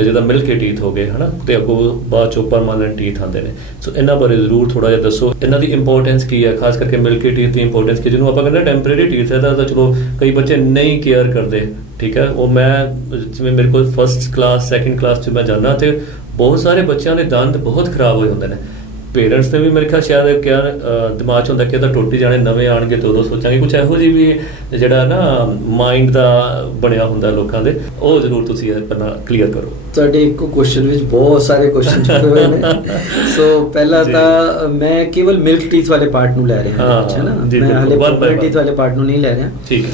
ਹੁੰਦੇ ਜਿੱਦਾਂ milk teeth ਹੋ ਗਏ ਹੈ ਨਾ, ਅਤੇ ਅੱਗੋਂ ਬਾਅਦ 'ਚੋਂ ਪਰਮਾਨੈਂਟ ਟੀਥ ਆਉਂਦੇ ਨੇ। ਸੋ ਇਹਨਾਂ ਬਾਰੇ ਜ਼ਰੂਰ ਥੋੜ੍ਹਾ ਜਿਹਾ ਦੱਸੋ, ਇਹਨਾਂ ਦੀ ਇੰਪੋਰਟੈਂਸ ਕੀ ਹੈ, ਖਾਸ ਕਰਕੇ ਮਿਲਕ ਟੀਥ ਦੀ ਇੰਪੋਰਟੈਂਸ ਕੀ, ਜਿਹਨੂੰ ਆਪਾਂ ਕਹਿੰਦੇ ਟੈਂਪਰੇਰੀ ਟੀਥ ਹੈ ਤਾਂ ਚਲੋ ਕਈ ਬੱਚੇ ਨਹੀਂ ਕੇਅਰ ਕਰਦੇ, ਠੀਕ ਹੈ। ਉਹ ਮੈਂ ਜਿਵੇਂ ਮੇਰੇ ਕੋਲ ਫਸਟ ਕਲਾਸ ਸੈਕਿੰਡ ਕਲਾਸ 'ਚ ਮੈਂ ਜਾਂਦਾ ਅਤੇ ਬਹੁਤ ਸਾਰੇ ਬੱਚਿਆਂ ਦੇ ਦੰਦ ਬਹੁਤ ਖਰਾਬ ਹੋਏ ਹੁੰਦੇ ਨੇ। ਪੇਰੈਂਟਸ ਨੇ ਵੀ ਮੇਰੇ ਖਿਆਲ ਸ਼ਾਇਦ ਕਿਹਾ ਦਿਮਾਗ 'ਚ ਹੁੰਦਾ ਕਿ ਇਹ ਤਾਂ ਟੁੱਟ ਹੀ ਜਾਣੇ, ਨਵੇਂ ਆਉਣਗੇ ਤਾਂ ਉਦੋਂ ਸੋਚਾਂਗੇ। ਕੁਛ ਇਹੋ ਜਿਹੀ ਵੀ ਜਿਹੜਾ ਨਾ ਮਾਈਂਡ ਦਾ ਬਣਿਆ ਹੁੰਦਾ ਲੋਕਾਂ ਦੇ, ਉਹ ਜ਼ਰੂਰ ਤੁਸੀਂ ਪਹਿਲਾਂ ਕਲੀਅਰ ਕਰੋ। ਤੁਹਾਡੇ ਇੱਕੋ ਕੁਐਸਚਨ ਵਿੱਚ ਬਹੁਤ ਸਾਰੇ ਕੁਐਸਚਨ ਛੁਪੇ ਹੋਏ ਨੇ। ਸੋ ਪਹਿਲਾਂ ਤਾਂ ਮੈਂ ਕੇਵਲ ਮਿਲਕ ਟੀਥ ਵਾਲੇ ਪਾਰਟ ਨੂੰ ਲੈ ਰਿਹਾ ਹਾਂ, ਹੈ ਨਾ, ਮੈਂ ਹਾਲੇ ਮਿਲਕ ਟੀਥ ਵਾਲੇ ਪਾਰਟ ਨੂੰ ਨਹੀਂ ਲੈ ਰਿਹਾ। ਠੀਕ ਹੈ।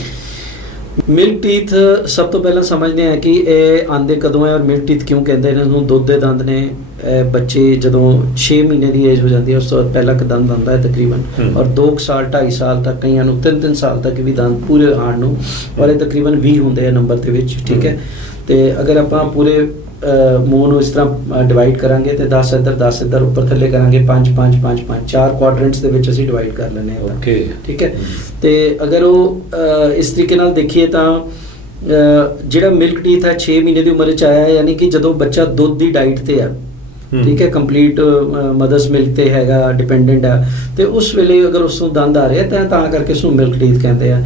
ਮਿਲਕ ਟੀਥ ਸਭ ਤੋਂ ਪਹਿਲਾਂ ਸਮਝਦੇ ਹਾਂ ਕਿ ਇਹ ਆਉਂਦੇ ਕਦੋਂ ਹੈ ਔਰ ਮਿਲਕ ਟੀਥ ਕਿਉਂ ਕਹਿੰਦੇ ਇਹਨਾਂ ਨੂੰ। ਦੁੱਧ ਦੇ ਦੰਦ ਨੇ। ਬੱਚੇ ਜਦੋਂ 6 ਮਹੀਨੇ ਦੀ ਏਜ ਹੋ ਜਾਂਦੀ ਹੈ ਉਸ ਤੋਂ ਪਹਿਲਾਂ ਇੱਕ ਦੰਦ ਆਉਂਦਾ ਹੈ ਤਕਰੀਬਨ, ਔਰ 2 ਸਾਲ 2.5 ਸਾਲ ਤੱਕ, ਕਈਆਂ ਨੂੰ 3 ਸਾਲ ਤੱਕ ਵੀ ਦੰਦ ਪੂਰੇ ਆਉਣ ਨੂੰ, ਔਰ ਇਹ ਤਕਰੀਬਨ 20 ਹੁੰਦੇ ਆ ਨੰਬਰ ਦੇ ਵਿੱਚ, ਠੀਕ ਹੈ। ਅਤੇ ਅਗਰ ਆਪਾਂ ਪੂਰੇ ਮੂੰਹ ਨੂੰ ਇਸ ਤਰ੍ਹਾਂ ਡਿਵਾਈਡ ਕਰਾਂਗੇ ਤੇ 10 ਇੱਧਰ 10 ਇੱਧਰ ਉੱਪਰ ਥੱਲੇ ਕਰਾਂਗੇ 5 5 5 5 4 ਕੁਆਡਰੈਂਟਸ ਦੇ ਵਿੱਚ ਅਸੀਂ ਡਿਵਾਈਡ ਕਰ ਲੈਂਦੇ ਹਾਂ, ਓਕੇ, ਠੀਕ ਹੈ। ਤੇ ਅਗਰ ਉਹ ਇਸ ਤਰੀਕੇ ਨਾਲ ਦੇਖੀਏ ਤਾਂ ਜਿਹੜਾ ਮਿਲਕ ਟੀਥ ਹੈ 6 ਮਹੀਨੇ ਦੀ ਉਮਰ 'ਚ ਆਇਆ, ਯਾਨੀ ਕਿ ਜਦੋਂ ਬੱਚਾ ਦੁੱਧ ਦੀ ਡਾਈਟ ਤੇ ਆ, ਠੀਕ ਹੈ, ਕੰਪਲੀਟ ਮਦਰਸ ਮਿਲਕ ਤੇ ਹੈਗਾ, ਡਿਪੈਂਡੈਂਟ ਆ, ਤੇ ਉਸ ਵੇਲੇ ਅਗਰ ਉਸ ਨੂੰ ਦੰਦ ਆ ਰਿਹਾ ਤਾਂ ਕਰਕੇ ਉਸ ਨੂੰ ਮਿਲਕ ਟੀਥ ਕਹਿੰਦੇ ਆ।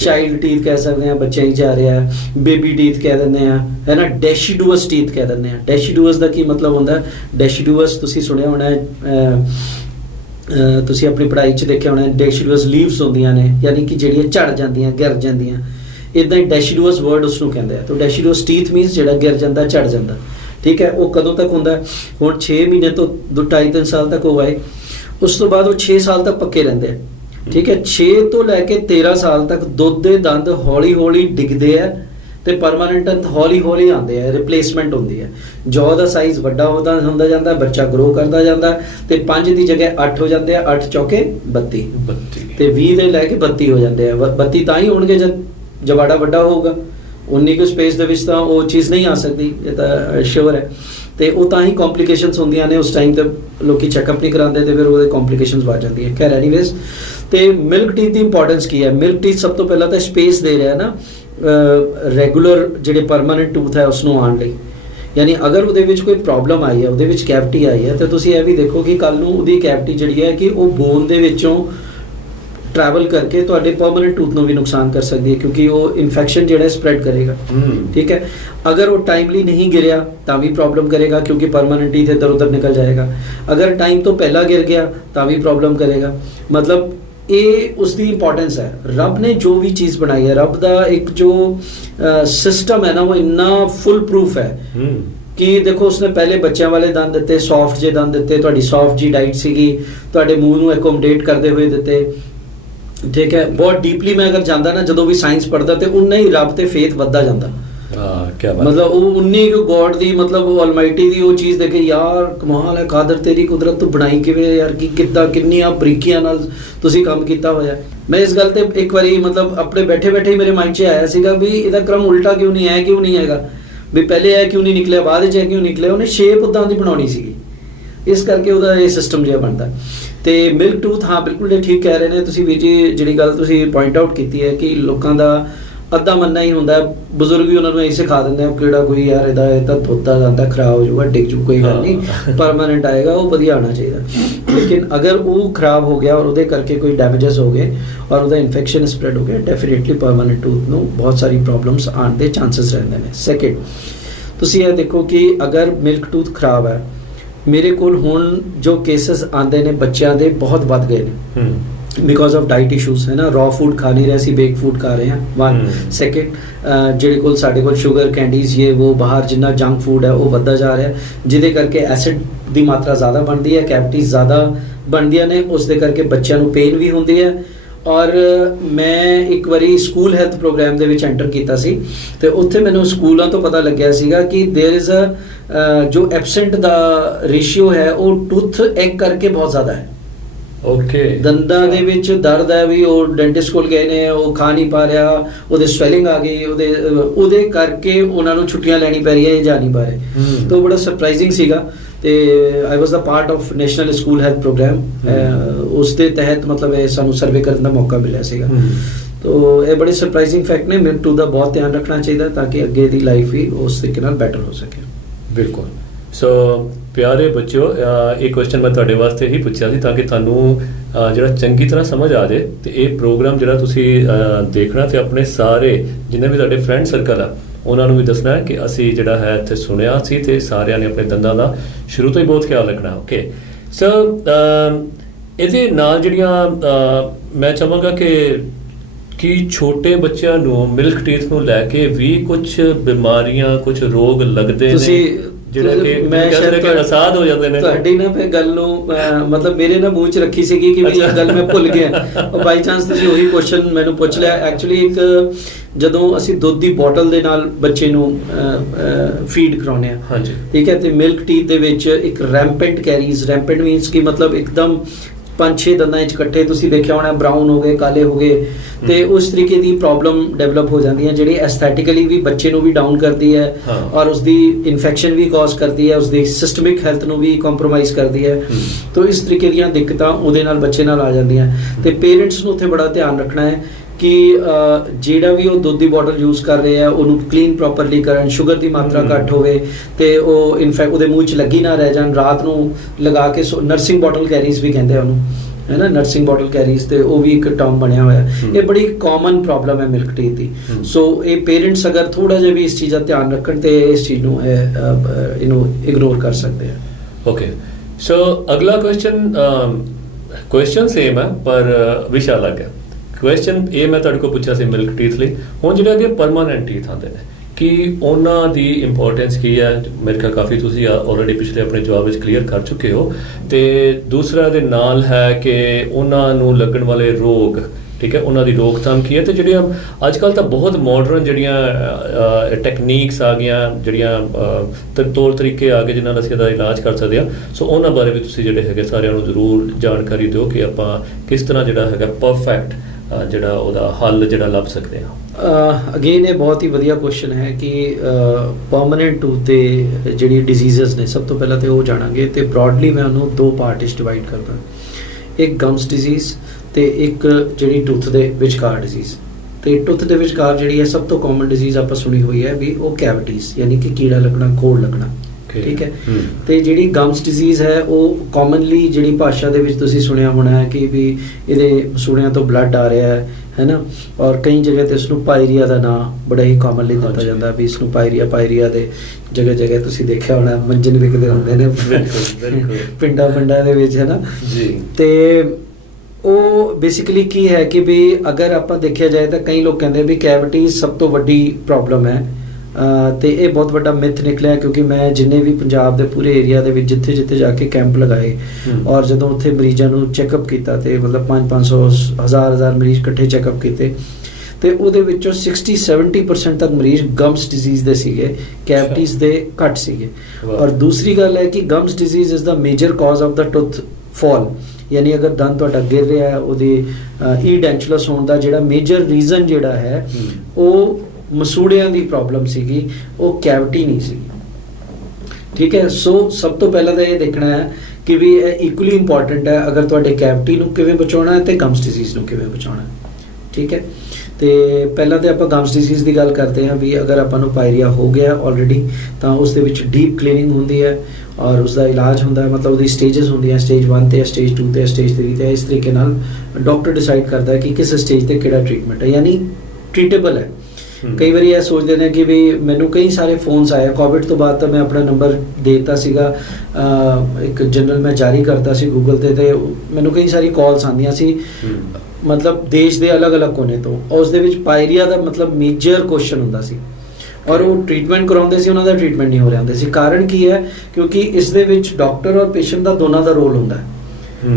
ਚਾਈਲਡ ਟੀਥ ਕਹਿ ਸਕਦੇ ਆ, ਬੱਚਿਆਂ 'ਚ ਆ ਰਿਹਾ, ਬੇਬੀ ਟੀਥ ਕਹਿ ਦਿੰਦੇ ਆ, ਹੈ ਨਾ, ਡੈਸ਼ੀਡੂਅਸ ਟੀਥ ਕਹਿ ਦਿੰਦੇ ਆ। ਡੈਸ਼ੀਡੂਅਸ ਦਾ ਕੀ ਮਤਲਬ ਹੁੰਦਾ? ਡੈਸ਼ੀਡੂਅਸ ਤੁਸੀਂ ਸੁਣਿਆ ਹੋਣਾ, ਤੁਸੀਂ ਆਪਣੀ ਪੜ੍ਹਾਈ 'ਚ ਦੇਖਿਆ ਹੋਣਾ, ਡੈਸ਼ੀਡੂਅਸ ਲੀਵਸ ਹੁੰਦੀਆਂ ਨੇ, ਯਾਨੀ ਕਿ ਜਿਹੜੀਆਂ ਝੜ ਜਾਂਦੀਆਂ, ਗਿਰ ਜਾਂਦੀਆਂ, ਇੱਦਾਂ ਹੀ ਡੈਸ਼ੀਡੂਅਸ ਵਰਡ ਉਸ ਨੂੰ ਕਹਿੰਦੇ ਆ। ਤਾਂ ਡੈਸ਼ੀਡੂਅਸ ਟੀਥ ਮੀਨਸ ਜਿਹੜਾ ਗਿਰ ਜਾਂਦਾ, ਝੜ ਜਾਂਦਾ, ਠੀਕ ਹੈ। ਉਹ ਕਦੋਂ ਤੱਕ ਹੁੰਦਾ? ਹੁਣ 6 ਮਹੀਨੇ ਤੋਂ 2.5-3 ਸਾਲ ਤੱਕ ਉਹ ਆਏ, ਉਸ ਤੋਂ ਬਾਅਦ ਉਹ 6 ਸਾਲ ਤੱਕ ਪੱਕੇ ਰਹਿੰਦੇ ਆ, ਠੀਕ ਹੈ। 6 ਤੋਂ ਲੈ ਕੇ 13 ਸਾਲ ਤੱਕ ਦੁੱਧ ਦੇ ਦੰਦ ਹੌਲੀ ਹੌਲੀ ਡਿੱਗਦੇ ਆ ਤੇ ਪਰਮਾਨੈਂਟ ਹੌਲੀ ਹੌਲੀ ਆਉਂਦੇ ਆ, ਰਿਪਲੇਸਮੈਂਟ ਹੁੰਦੀ ਹੈ। ਜੌ ਦਾ ਸਾਈਜ਼ ਵੱਡਾ ਹੁੰਦਾ ਜਾਂਦਾ, ਬੱਚਾ ਗਰੋ ਕਰਦਾ ਜਾਂਦਾ, ਤੇ 5 ਦੀ ਜਗ੍ਹਾ 8 ਹੋ ਜਾਂਦੇ ਆ, 8 ਚੌਕੇ 32 ਤੇ 20 ਦੇ ਲੈ ਕੇ 32 ਹੋ ਜਾਂਦੇ ਆ। 32 ਤਾਂ ਹੀ ਹੋਣਗੇ ਜਦ ਜਵਾੜਾ ਵੱਡਾ ਹੋਊਗਾ, 19 ਕੁ ਸਪੇਸ ਦੇ ਵਿੱਚ ਤਾਂ ਉਹ ਚੀਜ਼ ਨਹੀਂ ਆ ਸਕਦੀ, ਇਹ ਤਾਂ ਸ਼ੋਰ ਹੈ। ਤੇ ਉਹ ਤਾਂ ਹੀ ਕੰਪਲੀਕੇਸ਼ਨਸ ਹੁੰਦੀਆਂ ਨੇ, ਉਸ ਟਾਈਮ ਤੇ ਲੋਕੀ ਚੈੱਕਅਪ ਨਹੀਂ ਕਰਾਉਂਦੇ ਤੇ ਫਿਰ ਉਹਦੇ ਕੰਪਲੀਕੇਸ਼ਨਸ ਵੱਧ ਜਾਂਦੀ ਹੈ। ਖੈਰ ਐਨੀਵੇਜ਼, ਤੇ ਮਿਲਕ ਟੀਥ ਦੀ ਇੰਪੋਰਟੈਂਸ ਕੀ ਹੈ? ਮਿਲਕ ਟੀਥ ਸਭ ਤੋਂ ਪਹਿਲਾਂ ਤਾਂ ਸਪੇਸ ਦੇ ਰਿਹਾ ਨਾ ਰੈਗੂਲਰ ਜਿਹੜੇ ਪਰਮਾਨੈਂਟ ਟੂਥ ਹੈ ਉਸ ਨੂੰ ਆਉਣ ਲਈ। ਯਾਨੀ ਅਗਰ ਉਹਦੇ ਵਿੱਚ ਕੋਈ ਪ੍ਰੋਬਲਮ ਆਈ ਹੈ, ਉਹਦੇ ਵਿੱਚ ਕੈਵਿਟੀ ਆਈ ਹੈ, ਤਾਂ ਤੁਸੀਂ ਇਹ ਵੀ ਦੇਖੋ ਕਿ ਕੱਲ ਨੂੰ ਉਹਦੀ ਕੈਵਿਟੀ ਜਿਹੜੀ ਹੈ ਕਿ ਉਹ ਬੋਨ ਦੇ ਵਿੱਚੋਂ ਟਰੈਵਲ ਕਰਕੇ ਤੁਹਾਡੇ ਪਰਮਾਨੈਂਟ ਟੂਥ ਨੂੰ ਵੀ ਨੁਕਸਾਨ ਕਰ ਸਕਦੀ ਹੈ, ਕਿਉਂਕਿ ਉਹ ਇਨਫੈਕਸ਼ਨ ਜਿਹੜਾ ਸਪਰੈਡ ਕਰੇਗਾ, ਠੀਕ ਹੈ। ਅਗਰ ਉਹ ਟਾਈਮਲੀ ਨਹੀਂ ਗਿਰਿਆ ਤਾਂ ਵੀ ਪ੍ਰੋਬਲਮ ਕਰੇਗਾ, ਕਿਉਂਕਿ ਪਰਮਾਨੈਂਟ ਟੀਥ ਇੱਧਰ ਉੱਧਰ ਨਿਕਲ ਜਾਏਗਾ। ਅਗਰ ਟਾਈਮ ਤੋਂ ਪਹਿਲਾਂ ਗਿਰ ਗਿਆ ਤਾਂ ਵੀ ਪ੍ਰੋਬਲਮ ਕਰੇਗਾ। ਮਤਲਬ ਇਹ ਉਸ ਦੀ ਇੰਪੋਰਟੈਂਸ ਹੈ। ਰੱਬ ਨੇ ਜੋ ਵੀ ਚੀਜ਼ ਬਣਾਈ ਹੈ, ਰੱਬ ਦਾ ਇੱਕ ਜੋ ਸਿਸਟਮ ਹੈ ਨਾ, ਉਹ ਇੰਨਾ ਫੁੱਲ ਪ੍ਰੂਫ ਹੈ ਕਿ ਦੇਖੋ ਉਸਨੇ ਪਹਿਲੇ ਬੱਚਿਆਂ ਵਾਲੇ ਦੰਦ ਦਿੱਤੇ, ਸੌਫਟ ਜੇ ਦੰਦ ਦਿੱਤੇ, ਤੁਹਾਡੀ ਸੌਫਟ ਜੀ ਡਾਈਟ ਸੀਗੀ, ਤੁਹਾਡੇ ਮੂੰਹ ਨੂੰ ਐਕੋਮੋਡੇਟ ਕਰਦੇ ਹੋਏ ਦਿੱਤੇ, ਠੀਕ ਹੈ। ਬਹੁਤ ਡੀਪਲੀ ਮੈਂ ਅਗਰ ਜਾਂਦਾ ਨਾ, ਜਦੋਂ ਵੀ ਸਾਇੰਸ ਪੜ੍ਹਦਾ ਤੇ ਉਨਾ ਹੀ ਰੱਬ ਤੇ ਫੇਥ ਵੱਧਦਾ ਜਾਂਦਾ। ਕਿਆ ਬਾਤ, ਮਤਲਬ ਉਹ ਉਨੀ ਕੁ ਗੋਡ ਦੀ, ਮਤਲਬ ਉਹ ਅਲਮਾਈਟੀ ਦੀ ਉਹ ਚੀਜ਼ ਦੇਖੇ, ਯਾਰ ਕਮਾਲ ਹੈ, ਕਾਦਰ ਤੇਰੀ ਕੁਦਰਤ ਤੂੰ ਬਣਾਈ ਕਿਵੇਂ ਯਾਰ, ਕਿ ਕਿੱਦਾਂ ਕਿੰਨੀਆਂ ਬਰੀਕੀਆਂ ਨਾਲ ਤੁਸੀਂ ਕੰਮ ਕੀਤਾ ਹੋਇਆ। ਮੈਂ ਇਸ ਗੱਲ ਤੇ ਇੱਕ ਵਾਰੀ ਮਤਲਬ ਆਪਣੇ ਬੈਠੇ ਬੈਠੇ ਹੀ ਮੇਰੇ ਮਾਈਂਡ 'ਚ ਆਇਆ ਸੀਗਾ ਵੀ ਇਹਦਾ ਕ੍ਰਮ ਉਲਟਾ ਕਿਉਂ ਨਹੀਂ ਹੈ, ਕਿਉਂ ਨਹੀਂ ਹੈਗਾ, ਵੀ ਪਹਿਲੇ ਇਹ ਕਿਉਂ ਨਹੀਂ ਨਿਕਲਿਆ, ਬਾਅਦ 'ਚ ਇਹ ਕਿਉਂ ਨਿਕਲਿਆ। ਉਹਨੇ ਸ਼ੇਪ ਉੱਦਾਂ ਦੀ ਬਣਾਉਣੀ ਸੀਗੀ, ਇਸ ਕਰਕੇ ਉਹਦਾ ਇਹ ਸਿਸਟਮ ਜਿਹਾ ਬਣਦਾ। ਤੇ ਮਿਲਕ ਟੂਥ, ਹਾਂ ਬਿਲਕੁਲ ਇਹ ਠੀਕ ਕਹਿ ਰਹੇ ਨੇ ਤੁਸੀਂ ਵੀਰ ਜੀ, ਜਿਹੜੀ ਗੱਲ ਤੁਸੀਂ ਪੁਆਇੰਟ ਆਊਟ ਕੀਤੀ ਹੈ ਕਿ ਲੋਕਾਂ ਦਾ ਅੱਧਾ ਮੰਨਣਾ ਹੀ ਹੁੰਦਾ, ਬਜ਼ੁਰਗ ਵੀ ਉਹਨਾਂ ਨੂੰ ਇਹ ਸਿਖਾ ਦਿੰਦੇ ਆ, ਕਿਹੜਾ ਕੋਈ ਯਾਰ ਇਹਦਾ ਇਹ ਤਾਂ ਧੋਤਾ ਜਾਂਦਾ ਖਰਾਬ ਹੋ ਜਾਊਗਾ, ਡਿੱਗ ਜੂ, ਕੋਈ ਗੱਲ ਨਹੀਂ, ਪਰਮਾਨੈਂਟ ਆਏਗਾ, ਉਹ ਵਧੀਆ ਆਉਣਾ ਚਾਹੀਦਾ। ਲੇਕਿਨ ਅਗਰ ਉਹ ਖਰਾਬ ਹੋ ਗਿਆ ਔਰ ਉਹਦੇ ਕਰਕੇ ਕੋਈ ਡੈਮੇਜਸ ਹੋ ਗਏ ਔਰ ਉਹਦਾ ਇਨਫੈਕਸ਼ਨ ਸਪਰੈਡ ਹੋ ਗਿਆ, ਡੈਫੀਨੇਟਲੀ ਪਰਮਾਨੈਂਟ ਟੂਥ ਨੂੰ ਬਹੁਤ ਸਾਰੀ ਪ੍ਰੋਬਲਮਸ ਆਉਣ ਦੇ ਚਾਂਸਸ ਰਹਿੰਦੇ ਨੇ। ਸੈਕਿੰਡ, ਤੁਸੀਂ ਇਹ ਦੇਖੋ ਕਿ ਅਗਰ ਮਿਲਕ ਟੂਥ ਖਰਾਬ ਹੈ, ਮੇਰੇ ਕੋਲ ਹੁਣ ਜੋ ਕੇਸਿਸ ਆਉਂਦੇ ਨੇ ਬੱਚਿਆਂ ਦੇ ਬਹੁਤ ਵੱਧ ਗਏ ਨੇ ਬਿਕੋਜ਼ ਆਫ ਡਾਈਟ ਇਸ਼ੂਜ਼, ਹੈ ਨਾ। ਰॉ ਫੂਡ ਖਾ ਨਹੀਂ ਰਹੇ ਸੀ, ਬੇਕ ਫੂਡ ਖਾ ਰਹੇ ਹਾਂ, 1 ਸੈਕਿੰਡ। ਜਿਹੜੇ ਕੋਲ ਸਾਡੇ ਕੋਲ ਸ਼ੂਗਰ, ਕੈਂਡੀਜ਼, ਇਹ ਉਹ ਬਾਹਰ ਜਿੰਨਾ ਜੰਕ ਫੂਡ ਹੈ ਉਹ ਵੱਧਦਾ ਜਾ ਰਿਹਾ, ਜਿਹਦੇ ਕਰਕੇ ਐਸਿਡ ਦੀ ਮਾਤਰਾ ਜ਼ਿਆਦਾ ਬਣਦੀ ਹੈ, ਕੈਵਿਟੀਜ਼ ਜ਼ਿਆਦਾ ਬਣਦੀਆਂ ਨੇ, ਉਸ ਦੇ ਕਰਕੇ ਬੱਚਿਆਂ ਨੂੰ ਪੇਨ ਵੀ ਹੁੰਦੀ ਹੈ। ਔਰ ਮੈਂ ਇੱਕ ਵਾਰੀ ਸਕੂਲ ਹੈਲਥ ਪ੍ਰੋਗਰਾਮ ਦੇ ਵਿੱਚ ਐਂਟਰ ਕੀਤਾ ਸੀ, ਤੇ ਉੱਥੇ ਮੈਨੂੰ ਸਕੂਲਾਂ ਤੋਂ ਪਤਾ ਲੱਗਿਆ ਸੀਗਾ ਕਿ ਦੇਰ ਇਜ਼ ਜੋ ਐਬਸੈਂਟ ਦਾ ਰੇਸ਼ੀਓ ਹੈ ਉਹ ਟੂਥ ਐਗ ਕਰਕੇ ਬਹੁਤ ਜ਼ਿਆਦਾ ਹੈ। ਓਕੇ, ਦੰਦਾਂ ਦੇ ਵਿੱਚ ਦਰਦ ਹੈ, ਵੀ ਉਹ ਡੈਂਟਿਸਟ ਕੋਲ ਗਏ ਨੇ, ਉਹ ਖਾ ਨਹੀਂ ਪਾ ਰਿਹਾ, ਉਹਦੇ ਸਵੈਲਿੰਗ ਆ ਗਈ, ਉਹਦੇ ਕਰਕੇ ਉਹਨਾਂ ਨੂੰ ਛੁੱਟੀਆਂ ਲੈਣੀ ਪੈ ਰਹੀ ਹੈ, ਜਾ ਨਹੀਂ ਪਾ ਰਹੇ। ਤਾਂ ਬੜਾ ਸਰਪ੍ਰਾਈਜ਼ਿੰਗ ਸੀਗਾ। ਤੇ I was the part of national school health programme, ਉਸ ਦੇ ਤਹਿਤ ਮਤਲਬ ਇਹ ਸਾਨੂੰ ਸਰਵੇ ਕਰਨ ਦਾ ਮੌਕਾ ਮਿਲਿਆ ਸੀਗਾ। ਤੋ ਇਹ ਬੜੇ ਸਰਪ੍ਰਾਈਜ਼ਿੰਗ ਫੈਕਟ ਨੇ। ਮਿਲਕ ਟੂਥ ਦਾ ਬਹੁਤ ਧਿਆਨ ਰੱਖਣਾ ਚਾਹੀਦਾ ਤਾਂ ਕਿ ਅੱਗੇ ਦੀ ਲਾਈਫ ਵੀ ਉਸ ਤਰੀਕੇ ਨਾਲ ਬੈਟਰ ਹੋ ਸਕੇ। ਬਿਲਕੁਲ। ਸੋ ਪਿਆਰੇ ਬੱਚਿਓ, ਇਹ ਕੁਐਸਚਨ ਮੈਂ ਤੁਹਾਡੇ ਵਾਸਤੇ ਹੀ ਪੁੱਛਿਆ ਸੀ ਤਾਂ ਕਿ ਤੁਹਾਨੂੰ ਜਿਹੜਾ ਚੰਗੀ ਤਰ੍ਹਾਂ ਸਮਝ ਆ ਜਾਏ, ਤੇ ਇਹ ਪ੍ਰੋਗਰਾਮ ਜਿਹੜਾ ਤੁਸੀਂ ਦੇਖਣਾ ਤੇ ਆਪਣੇ ਸਾਰੇ ਜਿੰਨੇ ਵੀ ਤੁਹਾਡੇ ਫਰੈਂਡ ਸਰਕਲ ਆ ਉਹਨਾਂ ਨੂੰ ਵੀ ਦੱਸਣਾ ਹੈ ਕਿ ਅਸੀਂ ਜਿਹੜਾ ਹੈ ਇੱਥੇ ਸੁਣਿਆ ਸੀ ਤੇ ਸਾਰਿਆਂ ਨੇ ਆਪਣੇ ਦੰਦਾਂ ਦਾ ਸ਼ੁਰੂ ਤੋਂ ਹੀ ਬਹੁਤ ਖਿਆਲ ਰੱਖਣਾ। ਓਕੇ, ਸੋ ਇਹਦੇ ਨਾਲ ਜਿਹੜੀਆਂ ਮੈਂ ਚਾਹਾਂਗਾ ਕਿ ਛੋਟੇ ਬੱਚਿਆਂ ਨੂੰ ਮਿਲਕ ਟੀਥ ਨੂੰ ਲੈ ਕੇ ਵੀ ਕੁਝ ਬਿਮਾਰੀਆਂ, ਕੁਝ ਰੋਗ ਲੱਗਦੇ ਨੇ ਜਿਹੜੇ ਕਿ ਮੈਂ ਕਹਿੰਦੇ ਕਿ ਆਸਾਦ ਹੋ ਜਾਂਦੇ ਨੇ। ਤੁਹਾਡੀ ਨਾ ਫਿਰ ਗੱਲ ਨੂੰ ਮਤਲਬ ਮੇਰੇ ਨਾ ਮੂੰਹ 'ਚ ਰੱਖੀ ਸੀਗੀ ਕਿ ਵੀ ਇਹ ਗੱਲ ਮੈਂ ਭੁੱਲ ਗਿਆ, ਉਹ ਬਾਈ ਚਾਂਸ ਤੁਸੀਂ ਉਹੀ ਕੁਐਸਚਨ ਮੈਨੂੰ ਪੁੱਛ ਲਿਆ। ਐਕਚੁਅਲੀ ਇੱਕ ਜਦੋਂ ਅਸੀਂ ਦੁੱਧ ਦੀ ਬੋਟਲ ਦੇ ਨਾਲ ਬੱਚੇ ਨੂੰ ਫੀਡ ਕਰਾਉਂਦੇ ਆ, ਹਾਂਜੀ, ਠੀਕ ਹੈ, ਤੇ ਮਿਲਕ ਟੀਥ ਦੇ ਵਿੱਚ ਇੱਕ ਰੈਂਪੈਂਟ ਕੈਰੀਜ਼, ਰੈਂਪੈਂਟ ਮੀਨਸ ਕਿ ਮਤਲਬ ਇੱਕਦਮ 5-6 ਦੰਦਾਂ 'ਚ ਇਕੱਠੇ ਤੁਸੀਂ ਦੇਖਿਆ ਹੋਣਾ, ਬਰਾਊਨ ਹੋ ਗਏ, ਕਾਲੇ ਹੋ ਗਏ, ਤੇ ਉਸ ਤਰੀਕੇ ਦੀ ਪ੍ਰੋਬਲਮ ਡਿਵੈਲਪ ਹੋ ਜਾਂਦੀ ਹੈ ਜਿਹੜੀ ਐਸਥੈਟਿਕਲੀ ਵੀ ਬੱਚੇ ਨੂੰ ਵੀ ਡਾਊਨ ਕਰਦੀ ਹੈ ਔਰ ਉਸਦੀ ਇਨਫੈਕਸ਼ਨ ਵੀ ਕਾਜ਼ ਕਰਦੀ ਹੈ, ਉਸਦੀ ਸਿਸਟਮਿਕ ਹੈਲਥ ਨੂੰ ਵੀ ਕੰਪਰੋਮਾਈਜ਼ ਕਰਦੀ ਹੈ। ਤਾਂ ਇਸ ਤਰੀਕੇ ਦੀਆਂ ਦਿੱਕਤਾਂ ਉਹਦੇ ਨਾਲ ਬੱਚੇ ਨਾਲ ਆ ਜਾਂਦੀਆਂ, ਤੇ ਪੇਰੈਂਟਸ ਨੂੰ ਉੱਥੇ ਬੜਾ ਧਿਆਨ ਰੱਖਣਾ ਹੈ ਕਿ ਜਿਹੜਾ ਵੀ ਉਹ ਦੁੱਧ ਦੀ ਬੋਟਲ ਯੂਜ਼ ਕਰ ਰਹੇ ਆ ਉਹਨੂੰ ਕਲੀਨ ਪ੍ਰੋਪਰਲੀ ਕਰਨ, ਸ਼ੂਗਰ ਦੀ ਮਾਤਰਾ ਘੱਟ ਹੋਵੇ ਤੇ ਉਹ ਇਨਫੈਕਟ ਉਹਦੇ ਮੂੰਹ 'ਚ ਲੱਗੀ ਨਾ ਰਹਿ ਜਾਣ, ਰਾਤ ਨੂੰ ਲਗਾ ਕੇ ਨਰਸਿੰਗ ਬੋਟਲ ਕੈਰੀਜ਼ ਵੀ ਕਹਿੰਦੇ ਆ ਉਹਨੂੰ, ਹੈ ਨਾ, ਨਰਸਿੰਗ ਬੋਟਲ ਕੈਰੀਜ਼, ਤੇ ਉਹ ਵੀ ਇੱਕ ਟਰਮ ਬਣਿਆ ਹੋਇਆ। ਇਹ ਬੜੀ ਕਾਮਨ ਪ੍ਰੋਬਲਮ ਹੈ ਮਿਲਕ ਟੀਥ ਦੀ। ਸੋ ਇਹ ਪੇਰੈਂਟਸ ਅਗਰ ਥੋੜਾ ਜਿਹਾ ਵੀ ਇਸ ਚੀਜ਼ ਦਾ ਧਿਆਨ ਰੱਖਣ ਤੇ ਇਸ ਚੀਜ਼ ਨੂੰ ਇਹਨੂੰ ਇਗਨੋਰ ਕਰ ਸਕਦੇ ਆ। ਓਕੇ, ਸੋ ਅਗਲਾ ਕੁਐਸਚਨ ਸੇਮ ਹੈ ਪਰ ਵਿਸ਼ਾ ਅਲੱਗ ਹੈ। ਕੁਐਸਚਨ ਇਹ ਮੈਂ ਤੁਹਾਡੇ ਕੋਲ ਪੁੱਛਿਆ ਸੀ ਮਿਲਕ ਟੀਥ ਲਈ, ਹੁਣ ਜਿਹੜੇ ਅੱਗੇ ਪਰਮਾਨੈਂਟ ਟੀਥ ਆਉਂਦੇ ਨੇ ਕਿ ਉਹਨਾਂ ਦੀ ਇੰਪੋਰਟੈਂਸ ਕੀ ਹੈ? ਮੇਰੇ ਖਿਆਲ ਕਾਫੀ ਤੁਸੀਂ ਆਲਰੇਡੀ ਪਿਛਲੇ ਆਪਣੇ ਜਵਾਬ ਵਿੱਚ ਕਲੀਅਰ ਕਰ ਚੁੱਕੇ ਹੋ। ਤੇ ਦੂਸਰਾ ਦੇ ਨਾਲ ਹੈ ਕਿ ਉਹਨਾਂ ਨੂੰ ਲੱਗਣ ਵਾਲੇ ਰੋਗ, ਠੀਕ ਹੈ, ਉਹਨਾਂ ਦੀ ਰੋਕਥਾਮ ਕੀ ਹੈ, ਤੇ ਜਿਹੜੀਆਂ ਅੱਜ ਕੱਲ੍ਹ ਤਾਂ ਬਹੁਤ ਮਾਡਰਨ ਜਿਹੜੀਆਂ ਟੈਕਨੀਕਸ ਆ ਗਈਆਂ, ਜਿਹੜੀਆਂ ਤੌਰ ਤਰੀਕੇ ਆ ਗਏ ਜਿਨ੍ਹਾਂ ਨਾਲ ਅਸੀਂ ਇਹਦਾ ਇਲਾਜ ਕਰ ਸਕਦੇ ਹਾਂ। ਸੋ ਉਹਨਾਂ ਬਾਰੇ ਵੀ ਤੁਸੀਂ ਜਿਹੜੇ ਹੈਗੇ ਸਾਰਿਆਂ ਨੂੰ ਜ਼ਰੂਰ ਜਾਣਕਾਰੀ ਦਿਓ ਕਿ ਆਪਾਂ ਕਿਸ ਤਰ੍ਹਾਂ ਜਿਹੜਾ ਹੈਗਾ ਪਰਫੈਕਟ ਜਿਹੜਾ ਉਹਦਾ ਹੱਲ ਜਿਹੜਾ ਲੱਭ ਸਕਦੇ ਹਾਂ। ਅਗੇਨ ਇਹ ਬਹੁਤ ਹੀ ਵਧੀਆ ਕੁਐਸਚਨ ਹੈ ਕਿ ਪਰਮਨੈਂਟ ਟੂਥ ਦੇ ਜਿਹੜੀ ਡਿਜ਼ੀਜ਼ਸ ਨੇ, ਸਭ ਤੋਂ ਪਹਿਲਾਂ ਤੇ ਉਹ ਜਾਣਾਂਗੇ, ਤੇ ਬ੍ਰੌਡਲੀ ਮੈਂ ਉਹਨੂੰ ਦੋ ਪਾਰਟ 'ਚ ਡਿਵਾਈਡ ਕਰਦਾ। ਇੱਕ ਗਮਸ ਡਿਜ਼ੀਜ਼ ਤੇ ਇੱਕ ਜਿਹੜੀ ਟੂਥ ਦੇ ਵਿਚਕਾਰ ਡਿਜ਼ੀਜ਼। ਤੇ ਟੂਥ ਦੇ ਵਿਚਕਾਰ ਜਿਹੜੀ ਹੈ ਸਭ ਤੋਂ ਕਾਮਨ ਡਿਜ਼ੀਜ਼ ਆਪਾਂ ਸੁਣੀ ਹੋਈ ਹੈ ਵੀ ਉਹ ਕੈਵਿਟੀਜ਼, ਯਾਨੀ ਕਿ ਕੀੜਾ ਲੱਗਣਾ, ਕੋੜ ਲੱਗਣਾ, ਠੀਕ ਹੈ। ਤੇ ਜਿਹੜੀ ਗਮਸ ਡਿਜ਼ੀਜ਼ ਹੈ ਉਹ ਕਾਮਨਲੀ ਜਿਹੜੀ ਭਾਸ਼ਾ ਦੇ ਵਿੱਚ ਤੁਸੀਂ ਸੁਣਿਆ ਹੋਣਾ ਹੈ ਕਿ ਵੀ ਇਹਦੇ ਸੂੜਿਆਂ ਤੋਂ ਬਲੱਡ ਆ ਰਿਹਾ ਹੈ ਨਾ, ਔਰ ਕਈ ਜਗ੍ਹਾ ਤੇ ਇਸਨੂੰ ਪਾਇਰੀਆ ਦਾ ਨਾਂ ਬੜਾ ਹੀ ਕਾਮਨਲੀ ਦਿੱਤਾ ਜਾਂਦਾ ਵੀ ਇਸਨੂੰ ਪਾਇਰੀਆ ਦੇ ਜਗ੍ਹਾ ਤੁਸੀਂ ਦੇਖਿਆ ਹੋਣਾ ਮੰਜਨ ਵਿਕਦੇ ਹੁੰਦੇ ਨੇ ਪਿੰਡਾਂ ਦੇ ਵਿੱਚ, ਹੈ ਨਾ ਜੀ। ਤੇ ਉਹ ਬੇਸਿਕਲੀ ਕੀ ਹੈ ਕਿ ਵੀ ਅਗਰ ਆਪਾਂ ਦੇਖਿਆ ਜਾਏ ਤਾਂ ਕਈ ਲੋਕ ਕਹਿੰਦੇ ਵੀ ਕੈਵਿਟੀ ਸਭ ਤੋਂ ਵੱਡੀ ਪ੍ਰੋਬਲਮ ਹੈ, ਤੇ ਇਹ ਬਹੁਤ ਵੱਡਾ ਮਿਥ ਨਿਕਲਿਆ ਕਿਉਂਕਿ ਮੈਂ ਜਿੰਨੇ ਵੀ ਪੰਜਾਬ ਦੇ ਪੂਰੇ ਏਰੀਆ ਦੇ ਵਿੱਚ ਜਿੱਥੇ ਜਾ ਕੇ ਕੈਂਪ ਲਗਾਏ ਔਰ ਜਦੋਂ ਉੱਥੇ ਮਰੀਜ਼ਾਂ ਨੂੰ ਚੈੱਕਅਪ ਕੀਤਾ ਤੇ ਮਤਲਬ 500 1000 ਮਰੀਜ਼ ਇਕੱਠੇ ਚੈੱਕਅਪ ਕੀਤੇ ਤੇ ਉਹਦੇ ਵਿੱਚੋਂ 60-70% ਤੱਕ ਮਰੀਜ਼ ਗਮਸ ਡਿਜ਼ੀਜ਼ ਦੇ ਸੀਗੇ, ਕੈਵਿਟੀਜ਼ ਦੇ ਘੱਟ ਸੀਗੇ। ਔਰ ਦੂਸਰੀ ਗੱਲ ਹੈ ਕਿ gums disease is the major cause of the tooth fall, ਯਾਨੀ ਅਗਰ ਦੰਦ ਤੁਹਾਡਾ ਗਿਰ ਰਿਹਾ ਹੈ ਉਹਦੇ ਈਡੈਂਚੁਲਸ ਹੋਣ ਦਾ ਜਿਹੜਾ ਮੇਜਰ ਰੀਜ਼ਨ ਜਿਹੜਾ ਹੈ ਉਹ ਮਸੂੜਿਆਂ ਦੀ ਪ੍ਰੋਬਲਮ ਸੀਗੀ, ਉਹ ਕੈਵਿਟੀ ਨਹੀਂ ਸੀ, ਠੀਕ ਹੈ। ਸੋ ਸਭ ਤੋਂ ਪਹਿਲਾਂ ਤਾਂ ਇਹ ਦੇਖਣਾ ਹੈ ਕਿ ਵੀ ਇਹ ਇਕੁਅਲੀ ਇੰਪੋਰਟੈਂਟ ਹੈ ਅਗਰ ਤੁਹਾਡੇ ਕੈਵਿਟੀ ਨੂੰ ਕਿਵੇਂ ਬਚਾਉਣਾ ਹੈ ਤੇ ਗਮਸ ਡਿਜ਼ੀਜ਼ ਨੂੰ ਕਿਵੇਂ ਬਚਾਉਣਾ ਹੈ, ਠੀਕ ਹੈ। ਤੇ ਪਹਿਲਾਂ ਤੇ ਆਪਾਂ ਗਮਸ ਡਿਜ਼ੀਜ਼ ਦੀ ਗੱਲ ਕਰਦੇ ਹਾਂ ਵੀ ਅਗਰ ਆਪਾਂ ਨੂੰ ਪਾਇਰੀਆ ਹੋ ਗਿਆ ਆਲਰੇਡੀ ਤਾਂ ਉਸ ਦੇ ਵਿੱਚ ਡੀਪ ਕਲੀਨਿੰਗ ਹੁੰਦੀ ਹੈ ਔਰ ਉਸ ਦਾ ਇਲਾਜ ਹੁੰਦਾ ਹੈ, ਮਤਲਬ ਉਹਦੀ ਸਟੇਜਸ ਹੁੰਦੀਆਂ, ਸਟੇਜ 1 ਤੇ ਸਟੇਜ 2 ਤੇ ਸਟੇਜ 3 ਤੇ। ਇਸ ਤਰੀਕੇ ਨਾਲ ਡਾਕਟਰ ਡਿਸਾਈਡ ਕਰਦਾ ਹੈ ਕਿ ਕਿਸ ਸਟੇਜ ਤੇ ਕਿਹੜਾ ਟ੍ਰੀਟਮੈਂਟ ਹੈ, ਯਾਨੀ ਟ੍ਰੀਟੇਬਲ ਹੈ। ਕਈ ਵਾਰੀ ਇਹ ਸੋਚਦੇ ਨੇ ਕਿ ਵੀ ਮੈਨੂੰ ਕਈ ਸਾਰੇ ਫੋਨਸ ਆਏ ਕੋਵਿਡ ਤੋਂ ਬਾਅਦ, ਤਾਂ ਮੈਂ ਆਪਣਾ ਨੰਬਰ ਦੇਤਾ ਸੀਗਾ ਇੱਕ ਜਨਰਲ ਮੈਂ ਜਾਰੀ ਕਰਤਾ ਸੀ ਗੂਗਲ ਤੇ ਮੈਨੂੰ ਕਈ ਸਾਰੀ ਕਾਲਸ ਆਉਂਦੀਆਂ ਸੀ ਮਤਲਬ ਦੇਸ਼ ਦੇ ਅਲੱਗ-ਅਲੱਗ ਕੋਨੇ ਤੋਂ। ਉਸ ਦੇ ਵਿੱਚ ਪਾਇਰੀਆ ਦਾ ਮਤਲਬ ਮੇਜਰ ਕੁਐਸਚਨ ਹੁੰਦਾ ਸੀ ਔਰ ਉਹ ਟ੍ਰੀਟਮੈਂਟ ਕਰਾਉਂਦੇ ਸੀ, ਉਹਨਾਂ ਦਾ ਟ੍ਰੀਟਮੈਂਟ ਨਹੀਂ ਹੋ ਰਿਹਾ ਹੁੰਦਾ ਸੀ। ਕਾਰਨ ਕੀ ਹੈ? ਕਿਉਂਕਿ ਇਸ ਦੇ ਵਿੱਚ ਡਾਕਟਰ ਔਰ ਪੇਸ਼ੈਂਟ ਦਾ ਦੋਨਾਂ ਦਾ ਰੋਲ ਹੁੰਦਾ ਹੈ।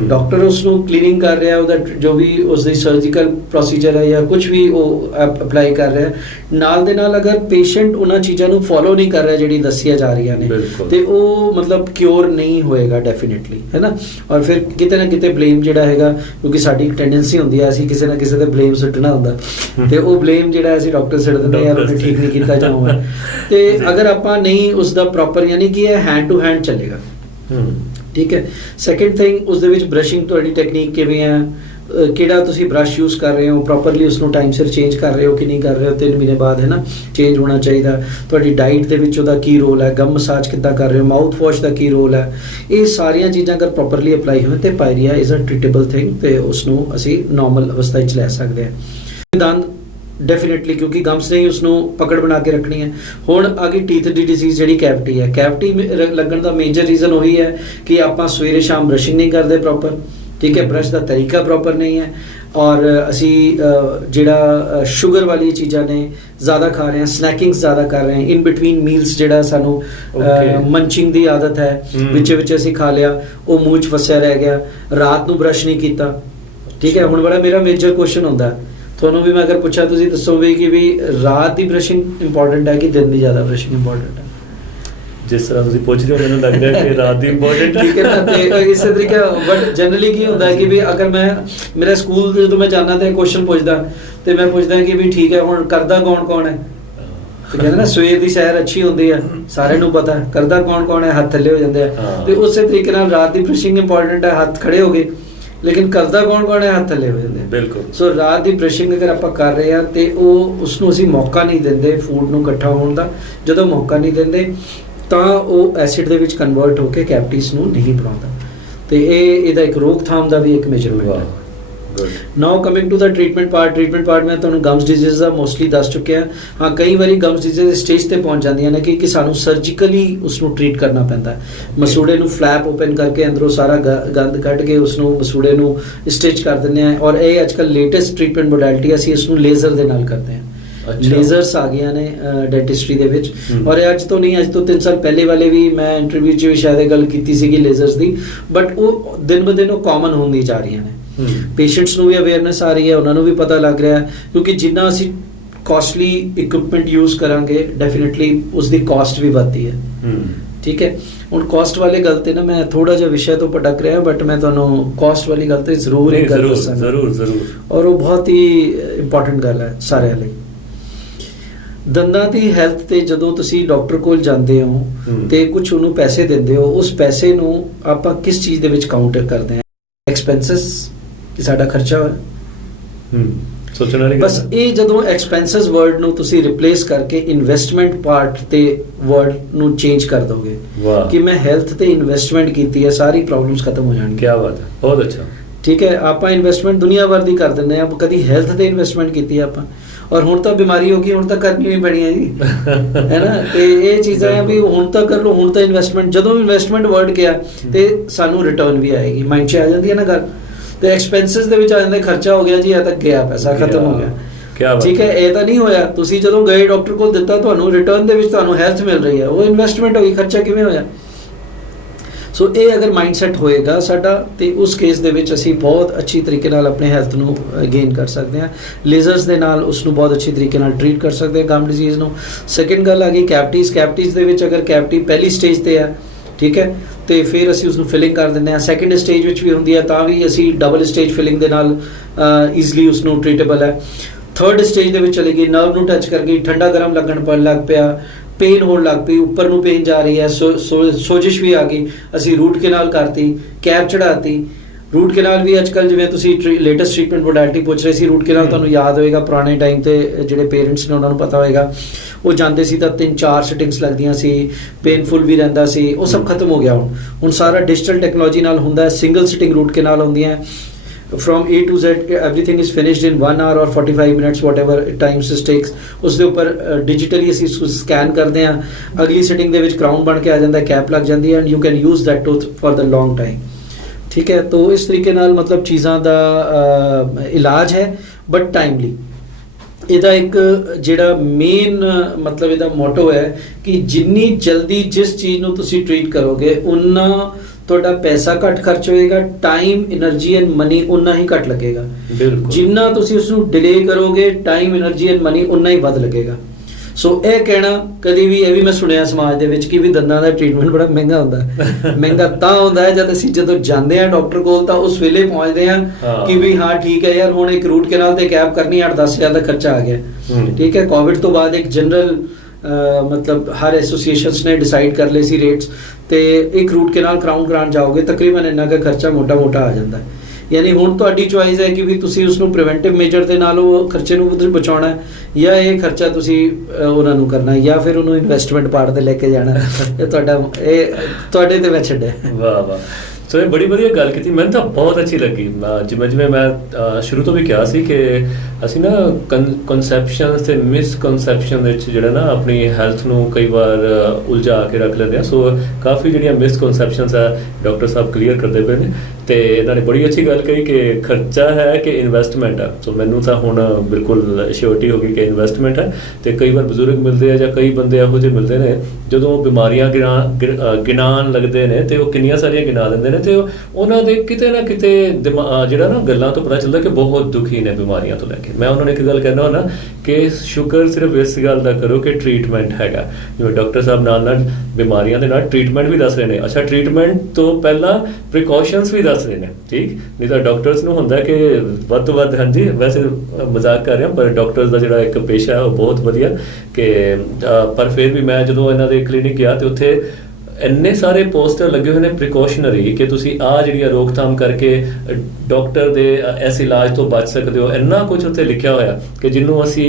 ਡਾਕਟਰ ਉਸ ਨੂੰ ਕਲੀਨਿੰਗ ਕਰ ਰਿਹਾ, ਉਹਦਾ ਜੋ ਵੀ ਉਸ ਦੀ ਸਰਜੀਕਲ ਪ੍ਰੋਸੀਜਰ ਹੈ ਜਾਂ ਕੁਝ ਵੀ ਉਹ ਅਪਲਾਈ ਕਰ ਰਿਹਾ, ਨਾਲ ਦੇ ਨਾਲ ਅਗਰ ਪੇਸ਼ੈਂਟ ਉਹਨਾਂ ਚੀਜ਼ਾਂ ਨੂੰ ਫੋਲੋ ਨਹੀਂ ਕਰ ਰਿਹਾ ਜਿਹੜੀ ਦੱਸੀਆਂ ਜਾ ਰਹੀਆਂ ਨੇ ਤੇ ਉਹ ਮਤਲਬ ਕਿਉਰ ਨਹੀਂ ਹੋਏਗਾ ਡੈਫੀਨਿਟਲੀ, ਹੈ ਨਾ। ਔਰ ਫਿਰ ਕਿਤੇ ਨਾ ਕਿਤੇ ਬਲੇਮ ਜਿਹੜਾ ਹੈਗਾ, ਕਿਉਂਕਿ ਸਾਡੀ ਟੈਂਡੈਂਸੀ ਹੁੰਦੀ ਹੈ ਅਸੀਂ ਕਿਸੇ ਨਾ ਕਿਸੇ ਤੇ ਬਲੇਮ ਸੁੱਟਣਾ ਹੁੰਦਾ ਤੇ ਉਹ ਬਲੇਮ ਜਿਹੜਾ ਅਸੀਂ ਡਾਕਟਰ ਸਿੱਟ ਦਿੰਦੇ ਯਾਰ ਉਹਨੇ ਠੀਕ ਨਹੀਂ ਕੀਤਾ ਜਾਂ ਹੋਇਆ। ਤੇ ਅਗਰ ਆਪਾਂ ਨਹੀਂ ਉਸ ਦਾ ਪ੍ਰੋਪਰ, ਯਾਨੀ ਕਿ ਇਹ ਹੈਂਡ ਟੂ ਹੈਂਡ ਚੱਲੇਗਾ, ਠੀਕ ਹੈ। ਸੈਕਿੰਡ ਥਿੰਗ, ਉਸ ਦੇ ਵਿੱਚ ਬ੍ਰਸ਼ਿੰਗ ਤੁਹਾਡੀ ਟੈਕਨੀਕ ਕਿਵੇਂ ਹੈ, ਕਿਹੜਾ ਤੁਸੀਂ ਬ੍ਰਸ਼ ਯੂਜ਼ ਕਰ ਰਹੇ ਹੋ, ਪ੍ਰੋਪਰਲੀ ਉਸ ਨੂੰ ਟਾਈਮ ਸਿਰ ਚੇਂਜ ਕਰ ਰਹੇ ਹੋ ਕਿ ਨਹੀਂ ਕਰ ਰਹੇ ਹੋ, 3 ਮਹੀਨੇ ਬਾਅਦ ਹੈ ਨਾ ਚੇਂਜ ਹੋਣਾ ਚਾਹੀਦਾ। ਤੁਹਾਡੀ ਡਾਈਟ ਦੇ ਵਿੱਚ ਉਹਦਾ ਕੀ ਰੋਲ ਹੈ, ਗਮ ਮਸਾਜ ਕਿੱਦਾਂ ਕਰ ਰਹੇ ਹੋ, ਮਾਊਥ ਵਾਸ਼ ਦਾ ਕੀ ਰੋਲ ਹੈ, ਇਹ ਸਾਰੀਆਂ ਚੀਜ਼ਾਂ ਅਗਰ ਪ੍ਰੋਪਰਲੀ ਅਪਲਾਈ ਹੋਣ ਤੇ ਪਾਇਰੀਆ ਇਜ਼ ਅ ਟ੍ਰੀਟੇਬਲ ਥਿੰਗ ਤੇ ਉਸ ਨੂੰ ਅਸੀਂ ਨਾਰਮਲ ਅਵਸਥਾ ਵਿੱਚ ਲੈ ਸਕਦੇ ਹਾਂ। ਦੰਦ ਡੈਫੀਨੇਟਲੀ, ਕਿਉਂਕਿ ਗਮਸ ਨੇ ਹੀ ਉਸ ਨੂੰ ਪਕੜ ਬਣਾ ਕੇ ਰੱਖਣੀ ਹੈ। ਹੁਣ ਆ ਗਈ ਟੀਥ ਦੀ ਡਿਜ਼ੀਜ਼ ਜਿਹੜੀ ਕੈਵਿਟੀ ਹੈ। ਕੈਵਿਟੀ ਲੱਗਣ ਦਾ ਮੇਜਰ ਰੀਜ਼ਨ ਉਹੀ ਹੈ ਕਿ ਆਪਾਂ ਸਵੇਰੇ ਸ਼ਾਮ ਬ੍ਰਸ਼ਿੰਗ ਨਹੀਂ ਕਰਦੇ ਪ੍ਰੋਪਰ, ਠੀਕ ਹੈ, ਬ੍ਰਸ਼ ਦਾ ਤਰੀਕਾ ਪ੍ਰੋਪਰ ਨਹੀਂ ਹੈ, ਔਰ ਅਸੀਂ ਜਿਹੜਾ ਸ਼ੂਗਰ ਵਾਲੀ ਚੀਜ਼ਾਂ ਨੇ ਜ਼ਿਆਦਾ ਖਾ ਰਹੇ ਹਾਂ, ਸਨੈਕਿੰਗਸ ਜ਼ਿਆਦਾ ਕਰ ਰਹੇ ਹਾਂ, ਇਨ ਬਿਟਵੀਨ ਮੀਲਸ ਜਿਹੜਾ ਸਾਨੂੰ ਮੰਚਿੰਗ ਦੀ ਆਦਤ ਹੈ, ਵਿੱਚ ਅਸੀਂ ਖਾ ਲਿਆ, ਉਹ ਮੂੰਹ 'ਚ ਫਸਿਆ ਰਹਿ ਗਿਆ, ਰਾਤ ਨੂੰ ਬ੍ਰਸ਼ ਨਹੀਂ ਕੀਤਾ, ਠੀਕ ਹੈ। ਹੁਣ ਬੜਾ ਮੇਰਾ ਮੇਜਰ ਕੁਐਸਚਨ ਹੁੰਦਾ ਤੁਹਾਨੂੰ ਵੀ, ਮੈਂ ਅਗਰ ਪੁੱਛਾਂ ਤੁਸੀਂ ਦੱਸੋਗੇ ਕਿ ਵੀ ਰਾਤ ਦੀ ਬ੍ਰਸ਼ਿੰਗ ਇੰਪੋਰਟੈਂਟ ਹੈ ਕਿ ਦਿਨ ਦੀ ਜ਼ਿਆਦਾ ਬ੍ਰਸ਼ਿੰਗ ਇੰਪੋਰਟੈਂਟ ਹੈ? ਜਿਸ ਤਰ੍ਹਾਂ ਤੁਸੀਂ ਪੁੱਛ ਰਹੇ ਹੋ ਮੈਨੂੰ ਲੱਗਦਾ ਹੈ ਕਿ ਰਾਤ ਦੀ ਇੰਪੋਰਟੈਂਟ ਹੈ, ਠੀਕ ਹੈ ਨਾ। ਤੇ ਇਸੇ ਤਰੀਕੇ ਬਟ ਜਨਰਲੀ ਕੀ ਹੁੰਦਾ ਹੈ ਕਿ ਵੀ ਅਗਰ ਮੇਰਾ ਸਕੂਲ ਜਦੋਂ ਮੈਂ ਜਾਂਦਾ ਤੇ ਕੁਐਸਚਨ ਪੁੱਛਦਾ ਤੇ ਮੈਂ ਪੁੱਛਦਾ ਕਿ ਵੀ ਠੀਕ ਹੈ ਹੁਣ ਕਰਦਾ ਕੌਣ ਹੈ, ਤੇ ਕਹਿੰਦੇ ਨਾ ਸਵੇਰ ਦੀ ਸੈਰ ਅੱਛੀ ਹੁੰਦੀ ਹੈ, ਸਾਰਿਆਂ ਨੂੰ ਪਤਾ ਕਰਦਾ ਕੌਣ ਹੈ, ਹੱਥ ਥੱਲੇ ਹੋ ਜਾਂਦੇ ਆ। ਤੇ ਉਸੇ ਤਰੀਕੇ ਨਾਲ ਰਾਤ ਦੀ ਬ੍ਰਸ਼ਿੰਗ ਇੰਪੋਰਟੈਂਟ ਹੈ, ਹੱਥ ਖੜੇ ਹੋ ਗਏ, ਲੇਕਿਨ ਕਰਦਾ ਕੌਣ ਹੈ, ਹੱਥ ਥੱਲੇ ਹੋ ਜਾਂਦੇ ਆ। ਬਿਲਕੁਲ। ਸੋ ਰਾਤ ਦੀ ਬ੍ਰਸ਼ਿੰਗ ਅਗਰ ਆਪਾਂ ਕਰ ਰਹੇ ਹਾਂ ਤੇ ਉਹ ਉਸ ਨੂੰ ਅਸੀਂ ਮੌਕਾ ਨਹੀਂ ਦਿੰਦੇ ਫੂਡ ਨੂੰ ਇਕੱਠਾ ਹੋਣ ਦਾ। ਜਦੋਂ ਮੌਕਾ ਨਹੀਂ ਦਿੰਦੇ ਤਾਂ ਉਹ ਐਸਿਡ ਦੇ ਵਿੱਚ ਕਨਵਰਟ ਹੋ ਕੇ ਕੈਵਿਟੀਜ਼ ਨੂੰ ਨਹੀਂ ਬਣਾਉਂਦਾ, ਤੇ ਇਹਦਾ ਇੱਕ ਰੋਕਥਾਮ ਦਾ ਵੀ ਇੱਕ ਮੇਜਰਮੈਂਟ ਹੈ। Now coming to the treatment part ਮੈਂ ਤੁਹਾਨੂੰ ਗਮਸ ਡਿਜ਼ੀਜ਼ ਦਾ ਮੋਸਟਲੀ ਦੱਸ ਚੁੱਕਿਆ ਹਾਂ। ਕਈ ਵਾਰੀ ਗਮਸ ਡਿਜ਼ੀਜ਼ ਸਟੇਜ ਤੇ ਪਹੁੰਚ ਜਾਂਦੀਆਂ ਨੇ ਕਿ ਸਾਨੂੰ ਸਰਜੀਕਲੀ ਉਸ ਨੂੰ ਟ੍ਰੀਟ ਕਰਨਾ ਪੈਂਦਾ ਹੈ। ਮਸੂੜੇ ਨੂੰ ਫਲੈਪ ਓਪਨ ਕਰਕੇ ਅੰਦਰੋਂ ਸਾਰਾ ਗੰਦ ਕੱਢ ਕੇ ਉਸ ਨੂੰ ਮਸੂੜੇ ਨੂੰ ਸਟਿਚ ਕਰ ਦਿੰਦੇ ਆ, ਔਰ ਇਹ ਅੱਜ ਕੱਲ੍ਹ ਲੇਟੈਸਟ ਟ੍ਰੀਟਮੈਂਟ ਮੋਡੈਲਿਟੀ ਅਸੀਂ ਇਸ ਨੂੰ ਲੇਜ਼ਰ ਦੇ ਨਾਲ ਕਰਦੇ ਹਾਂ। ਲੇਜ਼ਰਸ ਆ ਗਈਆਂ ਨੇ ਡੈਂਟਿਸਟਰੀ ਦੇ ਵਿੱਚ, ਔਰ ਅੱਜ ਤੋਂ 3 ਸਾਲ ਪਹਿਲੇ ਵਾਲੇ ਵੀ ਮੈਂ ਇੰਟਰਵਿਊ 'ਚ ਵੀ ਸ਼ਾਇਦ ਇਹ ਗੱਲ ਕੀਤੀ ਸੀਗੀ ਲੇਜ਼ਰਸ ਦੀ, ਬਟ ਉਹ ਦਿਨ ਬ ਦਿਨ ਉਹ ਕਾਮਨ ਹੁੰਦੀ ਜਾ ਰਹੀਆਂ ਨੇ। ਪੇਸ਼ੈਂਟਸ ਨੂੰ ਵੀ ਅਵੇਅਰਨੈਸ ਆ ਰਹੀ ਹੈ, ਉਹਨਾਂ ਨੂੰ ਵੀ ਪਤਾ ਲੱਗ ਰਿਹਾ ਹੈ, ਕਿਉਂਕਿ ਜਿੰਨਾ ਅਸੀਂ ਕਾਸਟਲੀ ਇਕਵਿਪਮੈਂਟ ਯੂਜ਼ ਕਰਾਂਗੇ ਡੈਫੀਨਿਟਲੀ ਉਸ ਦੀ ਕਾਸਟ ਵੀ ਵੱਧਦੀ ਹੈ, ਠੀਕ ਹੈ। ਹੁਣ ਕਾਸਟ ਵਾਲੇ ਗੱਲ ਤੇ ਨਾ ਮੈਂ ਥੋੜਾ ਜਿਹਾ ਵਿਸ਼ੇ ਤੋਂ ਭਟਕ ਰਿਹਾ, ਬਟ ਮੈਂ ਤੁਹਾਨੂੰ ਕਾਸਟ ਵਾਲੀ ਗੱਲ ਤੇ ਜ਼ਰੂਰ ਇੱਕ ਗੱਲ ਦੱਸਾਂਗਾ, ਜ਼ਰੂਰ, ਔਰ ਉਹ ਬਹੁਤ ਹੀ ਇੰਪੋਰਟੈਂਟ ਗੱਲ ਹੈ ਸਾਰਿਆਂ ਲਈ। ਦੰਦਾਂ ਦੀ ਹੈਲਥ ਤੇ ਜਦੋਂ ਤੁਸੀਂ ਡਾਕਟਰ ਕੋਲ ਜਾਂਦੇ ਹੋ ਤੇ ਕੁਝ ਉਹਨੂੰ ਪੈਸੇ ਦਿੰਦੇ ਹੋ, ਉਸ ਪੈਸੇ ਨੂੰ ਆਪਾਂ ਕਿਸ ਚੀਜ਼ ਦੇ ਵਿੱਚ ਕਾਊਂਟ ਕਰਦੇ ਹਾਂ? ਐਕਸਪੈਂਸਸ, ਕਿ ਸਾਡਾ ਖਰਚਾ ਹੋਇਆ। ਸੋਚਣ ਵਾਲੀ ਬਸ ਇਹ ਜਦੋਂ ਐਕਸਪੈਂਸਸ ਵਰਡ ਨੂੰ ਤੁਸੀਂ ਰਿਪਲੇਸ ਕਰਕੇ ਇਨਵੈਸਟਮੈਂਟ ਪਾਰਟ ਤੇ ਵਰਡ ਨੂੰ ਚੇਂਜ ਕਰ ਦੋਗੇ ਕਿ ਮੈਂ ਹੈਲਥ ਤੇ ਇਨਵੈਸਟਮੈਂਟ ਕੀਤੀ ਹੈ, ਸਾਰੀ ਪ੍ਰੋਬਲਮਸ ਖਤਮ ਹੋ ਜਾਣਗੀਆਂ। ਕੀ ਬਾਤ ਹੈ, ਬਹੁਤ ਅੱਛਾ। ਠੀਕ ਹੈ, ਆਪਾਂ ਇਨਵੈਸਟਮੈਂਟ ਦੁਨੀਆ ਭਰ ਦੀ ਕਰ ਦਿੰਦੇ ਆ, ਕਦੀ ਹੈਲਥ ਤੇ ਇਨਵੈਸਟਮੈਂਟ ਕੀਤੀ ਆਪਾਂ, ਔਰ ਹੁਣ ਤਾਂ ਬਿਮਾਰੀ ਹੋ ਗਈ, ਹੁਣ ਤਾਂ ਕਰਨੀ ਵੀ ਪੈਣੀ ਹੈ ਜੀ, ਹੈ ਨਾ। ਤੇ ਇਹ ਚੀਜ਼ਾਂ ਆ ਵੀ ਹੁਣ ਤਾਂ ਕਰ ਲਓ, ਹੁਣ ਤਾਂ ਇਨਵੈਸਟਮੈਂਟ, ਜਦੋਂ ਇਨਵੈਸਟਮੈਂਟ ਵਰਡ ਗਿਆ ਤੇ ਸਾਨੂੰ ਰਿਟਰਨ ਵੀ ਆਏਗੀ, ਮਾਈਂਡ 'ਚ ਆ ਜਾਂਦੀ ਹੈ ਨਾ ਗੱਲ। ਤੇ ਐਕਸਪੈਂਸਸ ਦੇ ਵਿੱਚ ਆ ਜਾਂਦਾ ਖਰਚਾ ਹੋ ਗਿਆ ਜੀ, ਇਹ ਤਾਂ ਗਿਆ, ਪੈਸਾ ਖਤਮ ਹੋ ਗਿਆ, ਠੀਕ ਹੈ। ਇਹ ਤਾਂ ਨਹੀਂ ਹੋਇਆ, ਤੁਸੀਂ ਜਦੋਂ ਗਏ ਡਾਕਟਰ ਕੋਲ ਦਿੱਤਾ, ਤੁਹਾਨੂੰ ਰਿਟਰਨ ਦੇ ਵਿੱਚ ਤੁਹਾਨੂੰ ਹੈਲਥ ਮਿਲ ਰਹੀ ਹੈ, ਉਹ ਇਨਵੈਸਟਮੈਂਟ ਹੋਈ, ਖਰਚਾ ਕਿਵੇਂ ਹੋਇਆ? ਸੋ ਇਹ ਅਗਰ ਮਾਈਂਡ ਸੈਟ ਹੋਏਗਾ ਸਾਡਾ, ਤੇ ਉਸ ਕੇਸ ਦੇ ਵਿੱਚ ਅਸੀਂ ਬਹੁਤ ਅੱਛੀ ਤਰੀਕੇ ਨਾਲ ਆਪਣੇ ਹੈਲਥ ਨੂੰ ਗੇਨ ਕਰ ਸਕਦੇ ਹਾਂ। ਲੇਜ਼ਰਸ ਦੇ ਨਾਲ ਉਸ ਨੂੰ ਬਹੁਤ ਅੱਛੀ ਤਰੀਕੇ ਨਾਲ ਟ੍ਰੀਟ ਕਰ ਸਕਦੇ ਹਾਂ ਗਮ ਡਿਜ਼ੀਜ਼ ਨੂੰ। ਸੈਕਿੰਡ ਗੱਲ ਆ ਗਈ ਕੈਵਿਟੀਜ਼ ਦੇ ਵਿੱਚ ਅਗਰ ਕੈਵਿਟੀ ਪਹਿਲੀ ਸਟੇਜ ਤੇ ਹੈ, ਠੀਕ ਹੈ, ਤੇ ਫਿਰ ਅਸੀਂ ਉਸ ਨੂੰ ਫਿਲਿੰਗ ਕਰ ਦਿੰਦੇ ਹਾਂ। ਸੈਕਿੰਡ ਸਟੇਜ ਵਿੱਚ ਵੀ ਹੁੰਦੀ ਹੈ ਤਾਂ ਵੀ ਅਸੀਂ ਡਬਲ ਸਟੇਜ ਫਿਲਿੰਗ ਦੇ ਨਾਲ ਈਜ਼ਲੀ ਉਸ ਨੂੰ ਟ੍ਰੀਟੇਬਲ ਹੈ। ਥਰਡ ਸਟੇਜ ਦੇ ਵਿੱਚ ਚਲੀ ਗਈ, ਨਰਵ ਨੂੰ ਟੱਚ ਕਰ ਗਈ, ਠੰਡਾ ਗਰਮ ਲੱਗਣ ਲੱਗ ਪਿਆ, ਪੇਨ ਹੋਣ ਲੱਗ ਪਈ, ਉੱਪਰ ਨੂੰ ਪੇਨ ਜਾ ਰਹੀ ਹੈ, ਸੋਜਿਸ਼ ਵੀ ਆ ਗਈ, ਅਸੀਂ ਰੂਟ ਕੈਨਾਲ ਕਰਤੀ, ਕੈਪ ਚੜਾਤੀ। ਰੂਟ ਕੈਨਾਲ ਵੀ ਅੱਜ ਕੱਲ੍ਹ ਜਿਵੇਂ ਤੁਸੀਂ ਲੇਟੈਸਟ ਟ੍ਰੀਟਮੈਂਟ ਮੋਡੈਲਿਟੀ ਪੁੱਛ ਰਹੇ ਸੀ, ਰੂਟ ਕੈਨਾਲ ਤੁਹਾਨੂੰ ਯਾਦ ਹੋਏਗਾ ਪੁਰਾਣੇ ਟਾਈਮ ਤੇ ਜਿਹੜੇ ਪੇਰੈਂਟਸ ਨੇ ਉਹਨਾਂ ਨੂੰ ਪਤਾ ਹੋਏਗਾ, ਉਹ ਜਾਂਦੇ ਸੀ ਤਾਂ 3-4 ਸਿਟਿੰਗਸ ਲੱਗਦੀਆਂ ਸੀ, ਪੇਨਫੁਲ ਵੀ ਰਹਿੰਦਾ ਸੀ, ਉਹ ਸਭ ਖਤਮ ਹੋ ਗਿਆ। ਹੁਣ ਸਾਰਾ ਡਿਜੀਟਲ ਟੈਕਨੋਲੋਜੀ ਨਾਲ ਹੁੰਦਾ ਹੈ, ਸਿੰਗਲ ਸਿਟਿੰਗ ਰੂਟ ਕੈਨਾਲ ਹੁੰਦੀਆਂ ਹੈ। From A to Z everything is finished in 1 hour or 45 minutes whatever times it takes। ਉਸ ਦੇ ਉੱਪਰ ਡਿਜੀਟਲੀ ਅਸੀਂ ਸਕੈਨ ਕਰਦੇ ਹਾਂ, ਅਗਲੀ ਸਿਟਿੰਗ ਦੇ ਵਿੱਚ ਕਰਾਊਨ ਬਣ ਕੇ ਆ ਜਾਂਦਾ, ਕੈਪ ਲੱਗ ਜਾਂਦੀ ਹੈ, and you can use that tooth for the long time, ਠੀਕ ਹੈ। तो ਇਸ ਤਰੀਕੇ ਨਾਲ ਮਤਲਬ ਚੀਜ਼ਾਂ ਦਾ ਇਲਾਜ ਹੈ, ਬਟ ਟਾਈਮਲੀ। ਇਹਦਾ ਇੱਕ ਜਿਹੜਾ ਮੇਨ ਮਤਲਬ ਇਹਦਾ ਮੋਟੋ ਹੈ ਕਿ ਜਿੰਨੀ ਜਲਦੀ ਜਿਸ ਚੀਜ਼ ਨੂੰ ਤੁਸੀਂ ਟ੍ਰੀਟ ਕਰੋਗੇ ਉਨਾ ਤੁਹਾਡਾ ਪੈਸਾ ਘੱਟ ਖਰਚ ਹੋਏਗਾ, ਟਾਈਮ, એનર્ਜੀ ਐਂਡ ਮਨੀ ਉਨਾ ਹੀ ਘੱਟ ਲੱਗੇਗਾ। ਜਿੰਨਾ ਤੁਸੀਂ ਉਸ ਨੂੰ ਡਿਲੇ ਕਰੋਗੇ, ਟਾਈਮ, એનર્ਜੀ ਐਂਡ ਮਨੀ ਉਨਾ ਹੀ ਵੱਧ ਲੱਗੇਗਾ। ਸੋ ਇਹ ਕਹਿਣਾ ਕਦੀ ਵੀ, ਇਹ ਵੀ ਮੈਂ ਸੁਣਿਆ ਸਮਾਜ ਦੇ ਵਿੱਚ ਕਿ ਵੀ ਦੰਦਾਂ ਦਾ ਟ੍ਰੀਟਮੈਂਟ ਬੜਾ ਮਹਿੰਗਾ ਹੁੰਦਾ ਹੈ। ਮਹਿੰਗਾ ਤਾਂ ਹੁੰਦਾ ਹੈ ਜਦੋਂ ਜਾਂਦੇ ਹਾਂ ਡਾਕਟਰ ਕੋਲ ਤਾਂ ਉਸ ਵੇਲੇ ਪਹੁੰਚਦੇ ਹਾਂ ਕਿ ਵੀ ਹਾਂ ਠੀਕ ਹੈ ਯਾਰ, ਹੁਣ ਇੱਕ ਰੂਟ ਕੈਨਾਲ ਤੇ ਕੈਪ ਕਰਨੀ 8-10 ਹਜ਼ਾਰ ਦਾ ਖਰਚਾ ਆ ਗਿਆ, ਠੀਕ ਹੈ। ਕੋਵਿਡ ਤੋਂ ਬਾਅਦ ਇੱਕ ਜਨਰਲ ਮਤਲਬ ਹਰ ਐਸੋਸੀਏਸ਼ਨਸ ਨੇ ਡਿਸਾਈਡ ਕਰ ਲਏ ਸੀ ਰੇਟਸ, ਤੇ ਇੱਕ ਰੂਟ ਕੈਨਾਲ ਕਰਾਉਣ ਜਾਓਗੇ ਤਕਰੀਬਨ ਇੰਨਾ ਕੁ ਖਰਚਾ ਮੋਟਾ ਆ ਜਾਂਦਾ ਹੈ। ਯਾਨੀ ਹੁਣ ਤੁਹਾਡੀ ਚੁਆਇਸ ਹੈ ਕਿ ਵੀ ਤੁਸੀਂ ਉਸ ਨੂੰ ਪ੍ਰੀਵੈਂਟਿਵ ਮੇਜਰ ਦੇ ਨਾਲ ਉਹ ਖਰਚੇ ਨੂੰ ਬਚਾਉਣਾ ਹੈ, ਜਾਂ ਇਹ ਖਰਚਾ ਤੁਸੀਂ ਉਹਨਾਂ ਨੂੰ ਕਰਨਾ ਹੈ, ਜਾਂ ਫਿਰ ਉਹਨੂੰ ਇਨਵੈਸਟਮੈਂਟ ਪਾਰਟ ਤੇ ਲੈ ਕੇ ਜਾਣਾ ਹੈ। ਇਹ ਤੁਹਾਡੇ ਤੇ ਮੈਂ ਛੱਡਿਆ। ਵਾਹ ਵਾਹ, ਸੋ ਇਹ ਬੜੀ ਵਧੀਆ ਗੱਲ ਕੀਤੀ, ਮੈਨੂੰ ਤਾਂ ਬਹੁਤ ਅੱਛੀ ਲੱਗੀ। ਜਿਵੇਂ ਮੈਂ ਸ਼ੁਰੂ ਤੋਂ ਵੀ ਕਿਹਾ ਸੀ ਕਿ ਅਸੀਂ ਨਾ ਕਨਸੈਪਸ਼ਨਸ ਤੇ ਮਿਸਕਨਸੈਪਸ਼ਨ ਵਿੱਚ ਜਿਹੜਾ ਨਾ ਆਪਣੀ ਹੈਲਥ ਨੂੰ ਕਈ ਵਾਰ ਉਲਝਾ ਕੇ ਰੱਖ ਲੈਂਦੇ ਆ। ਸੋ ਕਾਫੀ ਜਿਹੜੀਆਂ ਮਿਸਕਨਸੈਪਸ਼ਨਸ ਆ ਡਾਕਟਰ ਸਾਹਿਬ ਕਲੀਅਰ ਕਰਦੇ ਪਏ ਨੇ, ਤੇ ਇਹਨਾਂ ਨੇ ਬੜੀ ਅੱਛੀ ਗੱਲ ਕਹੀ ਕਿ ਖਰਚਾ ਹੈ ਕਿ ਇਨਵੈਸਟਮੈਂਟ ਆ। ਸੋ ਮੈਨੂੰ ਤਾਂ ਹੁਣ ਬਿਲਕੁਲ ਸ਼ੋਰਟੀ ਹੋ ਗਈ ਕਿ ਇਨਵੈਸਟਮੈਂਟ ਹੈ। ਤੇ ਕਈ ਵਾਰ ਬਜ਼ੁਰਗ ਮਿਲਦੇ ਆ ਜਾਂ ਕਈ ਬੰਦੇ ਇਹੋ ਜਿਹੇ ਮਿਲਦੇ ਨੇ ਜਦੋਂ ਬਿਮਾਰੀਆਂ ਗਿਣਾਉਣ ਲੱਗਦੇ ਨੇ ਤੇ ਉਹ ਕਿੰਨੀਆਂ ਸਾਰੀਆਂ ਗਿਣਾ ਦਿੰਦੇ ਨੇ, ਤੇ ਉਹਨਾਂ ਦੇ ਕਿਤੇ ਨਾ ਕਿਤੇ ਜਿਹੜਾ ਨਾ ਗੱਲਾਂ ਤੋਂ ਪਤਾ ਚੱਲਦਾ ਕਿ ਬਹੁਤ ਦੁਖੀ ਨੇ ਬਿਮਾਰੀਆਂ ਤੋਂ ਲੈ ਕੇ। ਮੈਂ ਉਹਨਾਂ ਨੂੰ ਇੱਕ ਗੱਲ ਕਹਿਣਾ ਹੁੰਦਾ ਕਿ ਸ਼ੁਕਰ ਸਿਰਫ ਇਸ ਗੱਲ ਦਾ ਕਰੋ ਕਿ ਟ੍ਰੀਟਮੈਂਟ ਹੈਗਾ। ਜਿਵੇਂ ਡਾਕਟਰ ਸਾਹਿਬ ਨਾਲ ਬਿਮਾਰੀਆਂ ਦੇ ਨਾਲ ਟ੍ਰੀਟਮੈਂਟ ਵੀ ਦੱਸ ਰਹੇ ਨੇ। ਅੱਛਾ, ਟ੍ਰੀਟਮੈਂਟ ਤੋਂ ਪਹਿਲਾਂ ਪ੍ਰੀਕਾਸ਼ਨਸ ਵੀ ਦੱਸ ਰਹੇ ਨੇ, ਠੀਕ? ਨਹੀਂ ਤਾਂ ਡਾਕਟਰਸ ਨੂੰ ਹੁੰਦਾ ਕਿ ਵੱਧ ਤੋਂ ਵੱਧ, ਹਾਂਜੀ ਵੈਸੇ ਮਜ਼ਾਕ ਕਰ ਰਿਹਾ, ਪਰ ਡਾਕਟਰਸ ਦਾ ਜਿਹੜਾ ਇੱਕ ਪੇਸ਼ਾ ਹੈ ਉਹ ਬਹੁਤ ਵਧੀਆ ਕਿ ਪਰ ਫਿਰ ਵੀ ਮੈਂ ਜਦੋਂ ਇਹਨਾਂ ਦੇ ਕਲੀਨਿਕ ਗਿਆ ਤੇ ਉੱਥੇ ਇੰਨੇ ਸਾਰੇ ਪੋਸਟਰ ਲੱਗੇ ਹੋਏ ਨੇ ਪ੍ਰੀਕਾਸ਼ਨਰੀ ਕਿ ਤੁਸੀਂ ਆਹ ਜਿਹੜੀਆਂ ਰੋਕਥਾਮ ਕਰਕੇ ਡਾਕਟਰ ਦੇ ਇਸ ਇਲਾਜ ਤੋਂ ਬਚ ਸਕਦੇ ਹੋ। ਇੰਨਾ ਕੁਝ ਉੱਥੇ ਲਿਖਿਆ ਹੋਇਆ ਕਿ ਜਿਹਨੂੰ ਅਸੀਂ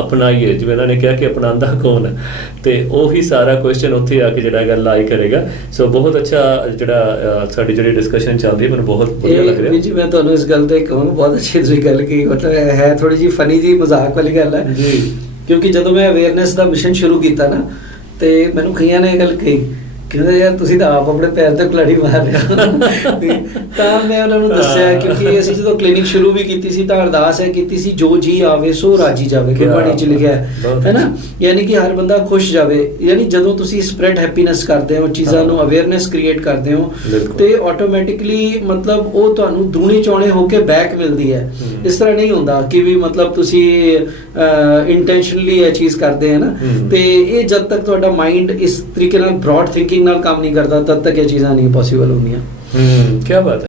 ਅਪਣਾਈਏ। ਜਿਵੇਂ ਇਹਨਾਂ ਨੇ ਕਿਹਾ ਕਿ ਅਪਣਾਉਂਦਾ ਕੌਣ ਹੈ, ਤੇ ਉਹੀ ਸਾਰਾ ਕੁਐਸਚਨ ਉੱਥੇ ਆ ਕੇ ਜਿਹੜਾ ਹੈਗਾ ਲਾਈ ਕਰੇਗਾ। ਸੋ ਬਹੁਤ ਅੱਛਾ ਜਿਹੜਾ ਸਾਡੀ ਜਿਹੜੀ ਡਿਸਕਸ਼ਨ ਚੱਲਦੀ ਹੈ, ਮੈਨੂੰ ਬਹੁਤ ਵਧੀਆ ਲੱਗ ਰਿਹਾ ਜੀ। ਮੈਂ ਤੁਹਾਨੂੰ ਇਸ ਗੱਲ ਤੇ ਕਹੂੰ, ਬਹੁਤ ਅੱਛੀ ਤੁਸੀਂ ਗੱਲ ਕੀ, ਮਤਲਬ ਹੈ ਥੋੜੀ ਜਿਹੀ ਫਨੀ ਜੀ ਮਜ਼ਾਕ ਵਾਲੀ ਗੱਲ ਹੈ ਜੀ, ਕਿਉਂਕਿ ਜਦੋਂ ਮੈਂ ਅਵੇਅਰਨੈਸ ਦਾ ਮਿਸ਼ਨ ਸ਼ੁਰੂ ਕੀਤਾ ਨਾ, ਤੇ ਮੈਨੂੰ ਕਈਆਂ ਨੇ ਇਹ ਗੱਲ ਕਹੀ, ਕਹਿੰਦੇ ਯਾਰ ਤੁਸੀਂ ਤਾਂ ਆਪ ਆਪਣੇ ਪੈਰ ਤੇ ਕੁਲੜੀ ਮਾਰ ਰਹੇ ਹੋ। ਤਾਂ ਮੈਂ ਉਹਨਾਂ ਨੂੰ ਦੱਸਿਆ, ਕਿਉਂਕਿ ਅਸੀਂ ਜਦੋਂ ਕਲੀਨਿਕ ਸ਼ੁਰੂ ਵੀ ਕੀਤੀ ਸੀ ਤਾਂ ਅਰਦਾਸ ਹੈ ਕੀਤੀ ਸੀ, ਜੋ ਜੀ ਆਵੇ ਸੋ ਰਾਜੀ ਜਾਵੇ, ਗੁਰਬਾਣੀ ਚ ਲਿਖਿਆ ਹੈ ਨਾ। ਯਾਨੀ ਕਿ ਹਰ ਬੰਦਾ ਖੁਸ਼ ਜਾਵੇ। ਯਾਨੀ ਜਦੋਂ ਤੁਸੀਂ ਸਪਰੈਡ ਹੈਪੀਨੈਸ ਕਰਦੇ ਹੋ, ਚੀਜ਼ਾਂ ਨੂੰ ਅਵੇਅਰਨੈਸ ਕ੍ਰੀਏਟ ਕਰਦੇ ਹੋ, ਤੇ ਆਟੋਮੈਟਿਕਲੀ ਮਤਲਬ ਉਹ ਤੁਹਾਨੂੰ ਦੂਣੀ ਚੌਣੇ ਹੋ ਕੇ ਬੈਕ ਮਿਲਦੀ ਹੈ। ਇਸ ਤਰ੍ਹਾਂ ਨਹੀਂ ਹੁੰਦਾ ਕਿ ਵੀ ਮਤਲਬ ਤੁਸੀਂ ਇੰਟੈਂਸ਼ਨਲੀ ਇਹ ਚੀਜ਼ ਕਰਦੇ ਹੈ ਨਾ। ਤੇ ਇਹ ਜਦ ਤੱਕ ਤੁਹਾਡਾ ਮਾਈਂਡ ਇਸ ਤਰੀਕੇ ਨਾਲ ਬ੍ਰੌਡ ਥਿੰਕਿੰਗ ਨਾਲ ਕੰਮ ਨਹੀਂ ਕਰਦਾ, ਤਦ ਤੱਕ ਇਹ ਚੀਜ਼ਾਂ ਨਹੀਂ ਪੋਸੀਬਲ ਹੁੰਦੀਆਂ। ਕੀ ਬਾਤ